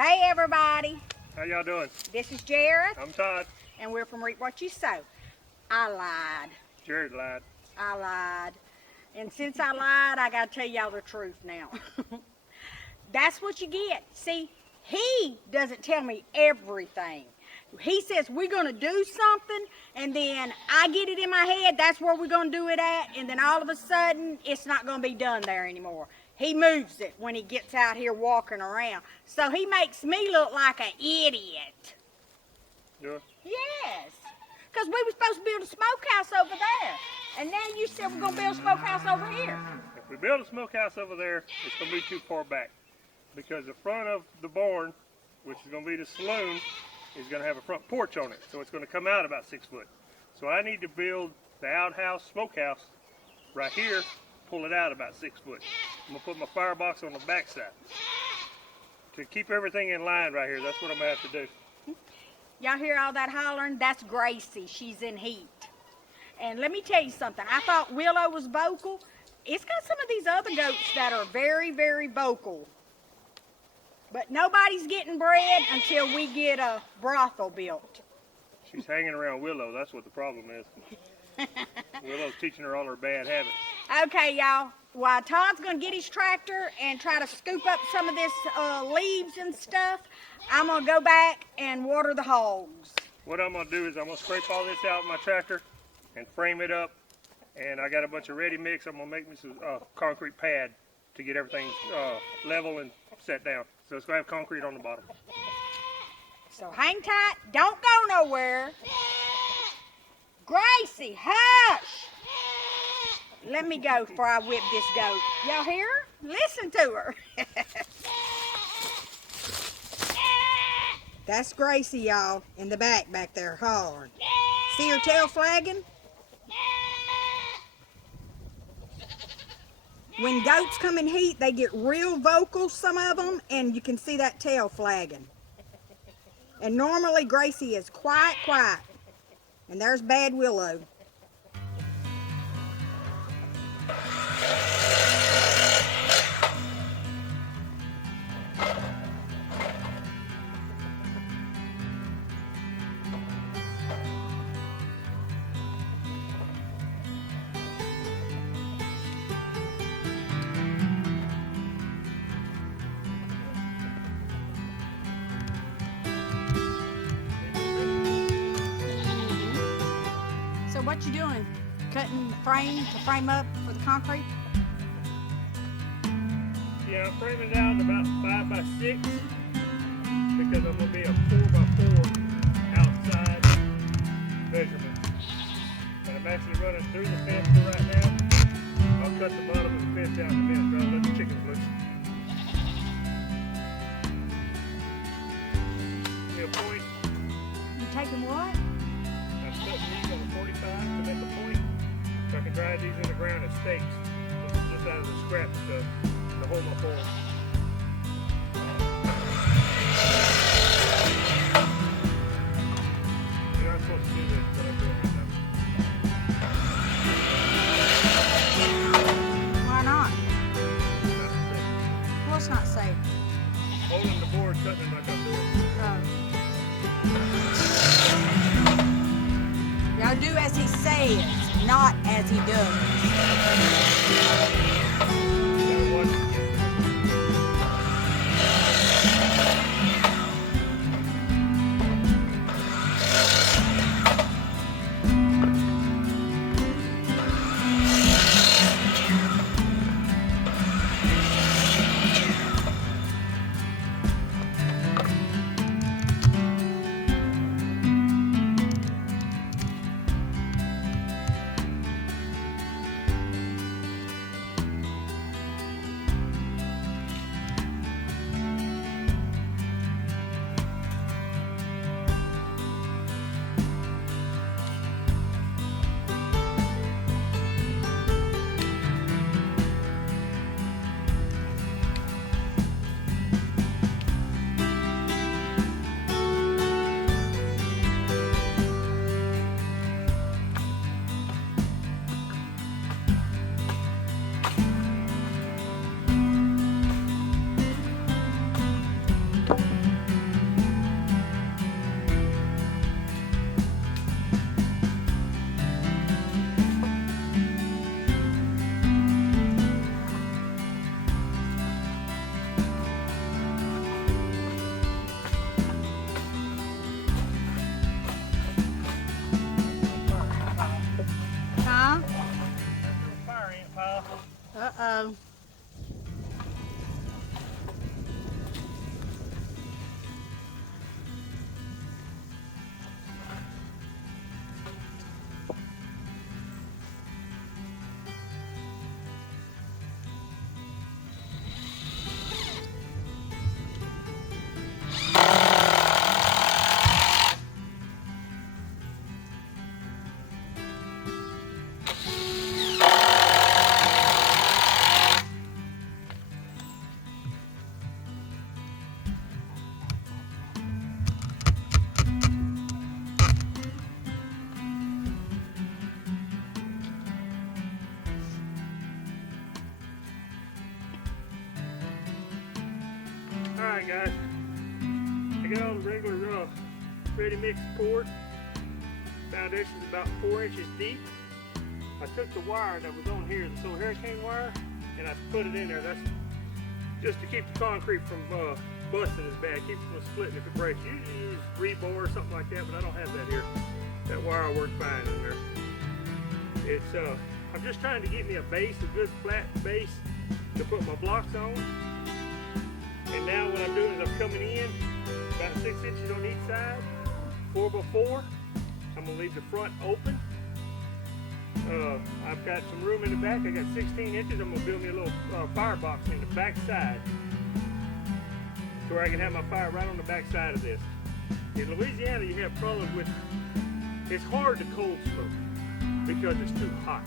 Hey everybody, How y'all doing? this is Jared, I'm Todd. and we're from Reap What You Sow. I lied. Jared lied. I lied. And since I lied, I gotta tell y'all the truth now. That's what you get. See, he doesn't tell me everything. He says we're gonna do something, and then I get it in my head, that's where we're gonna do it at, and then all of a sudden, it's not gonna be done there anymore. He moves it when he gets out here walking around. So he makes me look like an idiot. Yeah. Yes. Because we were supposed to build a smokehouse over there. And now you said we're going to build a smokehouse over here. If we build a smokehouse over there, it's going to be too far back. Because the front of the barn, which is going to be the saloon, is going to have a front porch on it. So it's going to come out about 6 foot. So I need to build the outhouse smokehouse right here, pull it out about 6 foot. I'm going to put my firebox on the back side. To keep everything in line right here, that's what I'm going to have to do. Y'all hear all that hollering? That's Gracie. She's in heat. And let me tell you something. I thought Willow was vocal. It's got some of these other goats that are very, very vocal. But nobody's getting bred until we get a brothel built. She's hanging around Willow. That's what the problem is. Willow's teaching her all her bad habits. Okay, y'all. While Todd's going to get his tractor and try to scoop up some of this leaves and stuff, I'm going to go back and water the hogs. What I'm going to do is I'm going to scrape all this out with my tractor and frame it up. And I got a bunch of ready mix. I'm going to make me some concrete pad to get everything level and set down. So it's going to have concrete on the bottom. So hang tight. Don't go nowhere. Gracie, hush! Let me go before I whip this goat. Y'all hear her? Listen to her. That's Gracie, y'all, in the back there hollering. See her tail flagging? When goats come in heat, they get real vocal, some of them, and you can see that tail flagging. And normally Gracie is quiet. And there's bad Willow. So what you doing? Cutting the frame to frame up for the concrete? Yeah, I'm framing it out about 5 by 6 because I'm going to be a 4 by 4 outside measurement. And I'm actually running through the fence for right now. I'll cut the bottom of the fence out in a minute, so I'll let the chickens loose. Give me a point. You taking what? I'm cutting these on a 45 to make a point, so I can drive these in the ground as stakes. This is just out of the scrap stuff to hold my form. You're not supposed to do this, but I'm doing it now. Why not? That's the thing. Well, it's not safe. Holding the board, cutting it like I'm doing. Y'all do as he says, not as he does. Gotta watch it. Uh-oh. Alright guys, I got all the regular ready mix poured. Foundation's about 4 inches deep. I took the wire that was on here, the Seaux hurricane wire, and I put it in there. That's just to keep the concrete from busting as bad, keep it from splitting if it breaks. Usually use rebar or something like that, but I don't have that here. That wire worked fine in there. It's I'm just trying to get me a base, a good flat base to put my blocks on. And now what I'm doing is I'm coming in about 6 inches on each side, 4x4. I'm gonna leave the front open. I've got some room in the back. I got 16 inches. I'm gonna build me a little firebox in the back side to where I can have my fire right on the back side of this. In Louisiana, you have problems with, it's hard to cold smoke because it's too hot.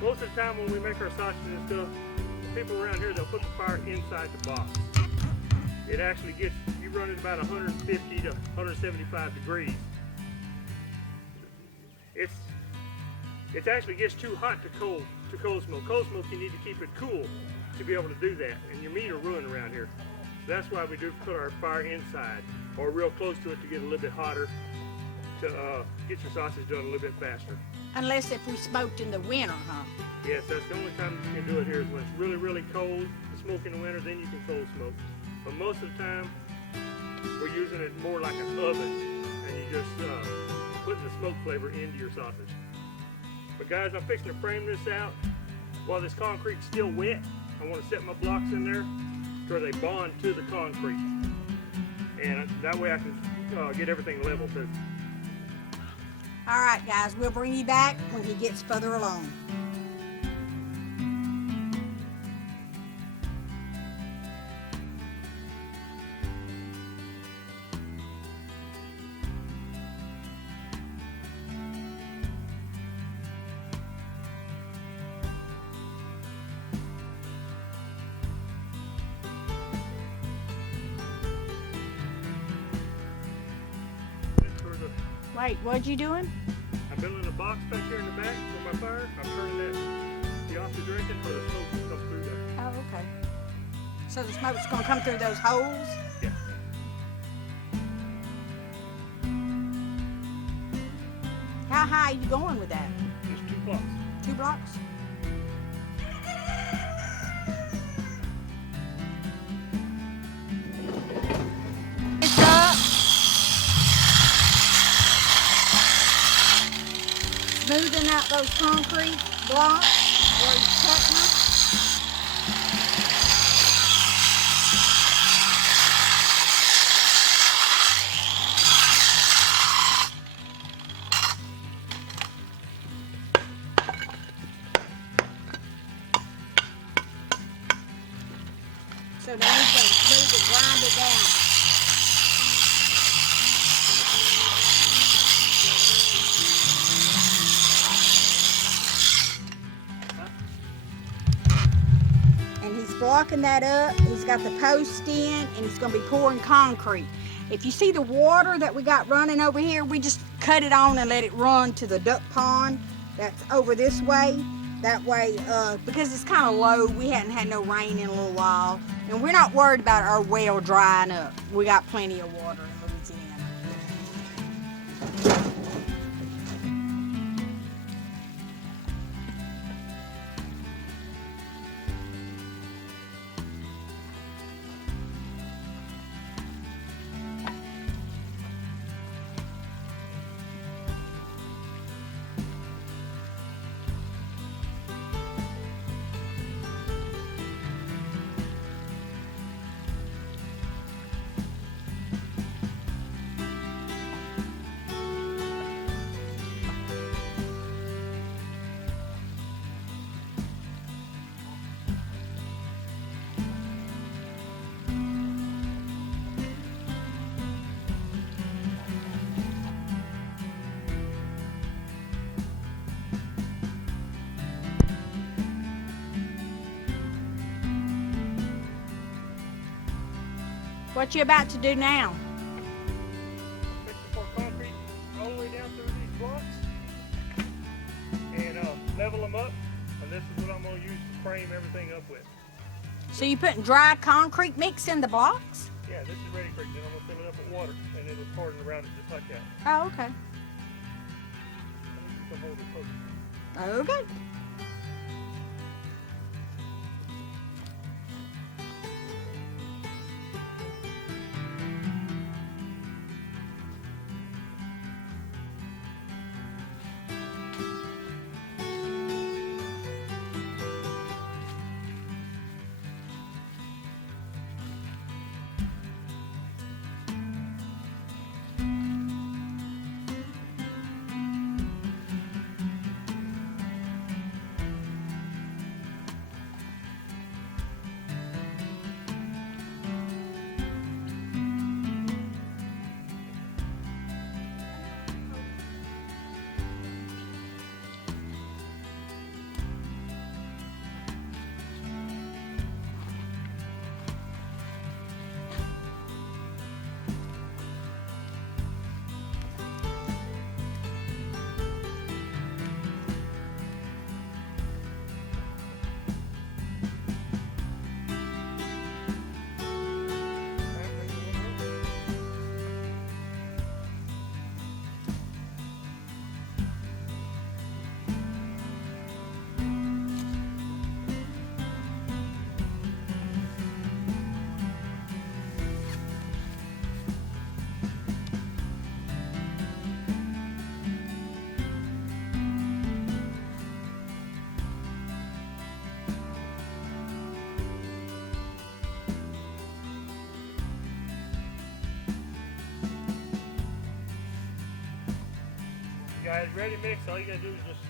Most of the time when we make our sausages and stuff, people around here, they'll put the fire inside the box. It actually gets, you run it about 150 to 175 degrees. It actually gets too hot to cold smoke. Cold smoke, you need to keep it cool to be able to do that. And your meat will ruin around here. So that's why we do put our fire inside or real close to it to get a little bit hotter to get your sausage done a little bit faster. Unless if we smoked in the winter, huh? Yes, that's the only time you can do it here is when it's really, really cold. The smoke in the winter, then you can cold smoke. But most of the time, we're using it more like an oven, and you just putting the smoke flavor into your sausage. But guys, I'm fixing to frame this out. While this concrete's still wet, I want to set my blocks in there to where they bond to the concrete. And that way I can get everything level too. All right, guys, we'll bring you back when he gets further along. Wait, what you doing? I'm building a box back here in the back for my fire. I'm turning that the opposite direction for the smoke to come through there. Oh, okay. So the smoke's gonna come through those holes? Yeah. How high are you going with that? Just 2 blocks. 2 blocks? It's up. Smoothing out those concrete blocks where he's cutting them. So now he's going to smooth it, grind it down. And he's blocking that up. He's got the post in, and he's going to be pouring concrete. If you see the water that we got running over here, we just cut it on and let it run to the duck pond that's over this way. That way, because it's kind of low, we hadn't had no rain in a little while. And we're not worried about our well drying up. We got plenty of water in Louisiana. What you about to do now? Fix to pour concrete all the way down through these blocks and level them up. And this is what I'm going to use to frame everything up with. So you putting dry concrete mix in the blocks? Yeah, this is ready for it. Then I'm going to fill it up with water and it'll pour it around it just like that. Oh, okay. You can hold it close. Okay. Guys, ready to mix, all you gotta do is just,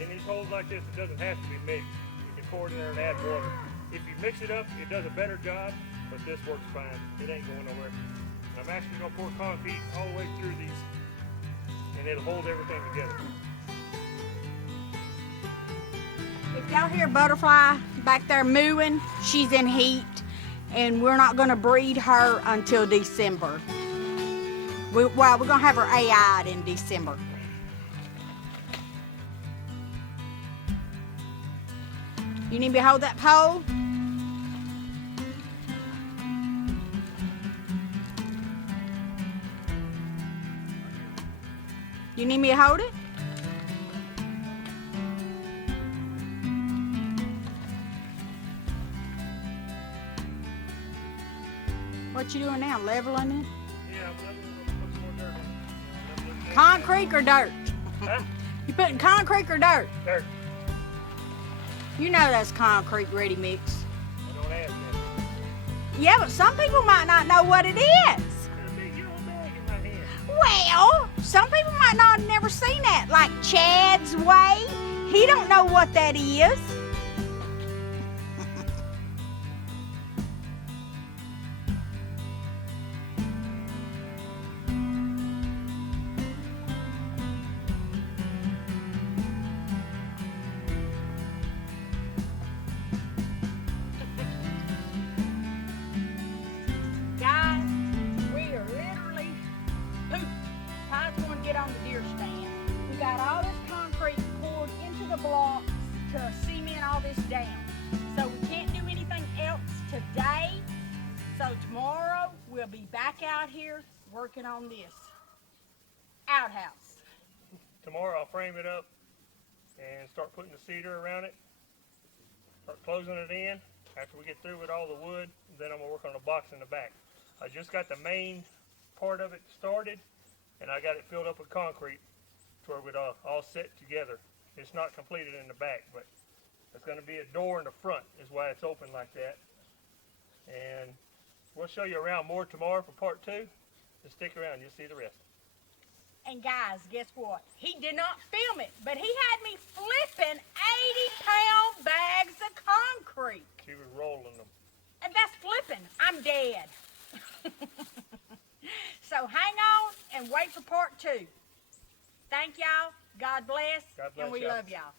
in these holes like this, it doesn't have to be mixed. You can pour it in there and add water. If you mix it up, it does a better job, but this works fine. It ain't going nowhere. I'm actually gonna pour concrete all the way through these, and it'll hold everything together. If y'all hear Butterfly back there mooing, she's in heat, and we're not gonna breed her until December. We're gonna have her AI'd in December. You need me to hold that pole? You need me to hold it? What you doing now? Leveling it? Yeah, I'm gonna put some more dirt in. Concrete or dirt? Huh? You putting concrete or dirt? Dirt. You know that's concrete ready mix. I don't ask that. Yeah, but some people might not know what it is. Got a big yellow bag in my hand. Well, some people might not have never seen that. Like Chad's way, he don't know what that is. Guys, we are literally pooped. Ty's going to get on the deer stand. We got all this concrete poured into the blocks to cement all this down. So we can't do anything else today. So tomorrow we'll be back out here working on this outhouse. Tomorrow I'll frame it up and start putting the cedar around it. Start closing it in. After we get through with all the wood, then I'm gonna work on the box in the back. I just got the main part of it started, and I got it filled up with concrete to where it all set together. It's not completed in the back, but there's gonna be a door in the front, is why it's open like that. And we'll show you around more tomorrow for part 2. Just stick around, you'll see the rest. And guys, guess what? He did not film it, but he had me flipping 80-pound bags of concrete. She was rolling them. And that's flipping. I'm dead. So hang on and wait for part 2. Thank y'all. God bless. God bless and we y'all. love y'all.